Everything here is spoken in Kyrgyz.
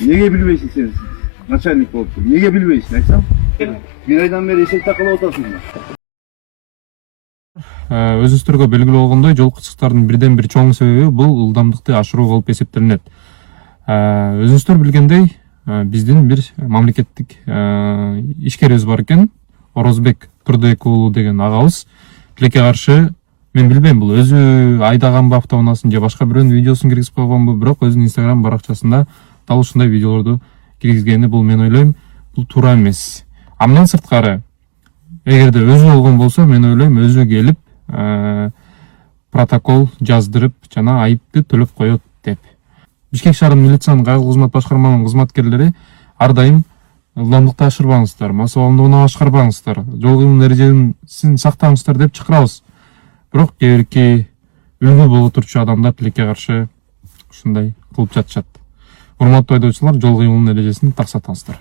Неге bilmeysin sen? Начальник болып тұр. Неге bilmeysin, айтсам? Bir aydan beri esek takılı otasın mı? Өзүңүздөргө белгилүү болгондой, жол кырсыктардын бирден бир чоң себеби бул ылдамдыкты ашыруу болуп эсептелинет. Өзүңүздөр билгендей, биздин бир мамлекеттик ишкерибиз бар экен, Орозбек Турдыбек уулу деген агабыз. Тилекке каршы мен билбейм, бул өзү айдаганбы автоунаасын же башка бирөөнүн видеосун киргизип койгонбу, бирок өзүнүн Instagram баракчасында дал ушундай видеолорду киргизгени, бул мен ойлойм, бул туура эмес. Андан сырткары, эгерде өзү болгон болсо, мен ойлойм, өзү келип протокол жаздырып, жана айыпты төлөп коет деп. Бишкек шаарынын милициянын кайгылуу кызмат башкармаларынын кызматкерлери ар дайым ылдамдыкты ашырбаңыздар, мас оомдугуна башкарбаңыздар, жол кыймыл эрежесин сактаңыздар деп чакырабыз. Бирок кээ бирки үлгү боло турчу адамдар тилекке каршы ушундай кылып жатышат. Урматтуу айдоочулар, жол кыймылынын эрежесин таксатыңыздар.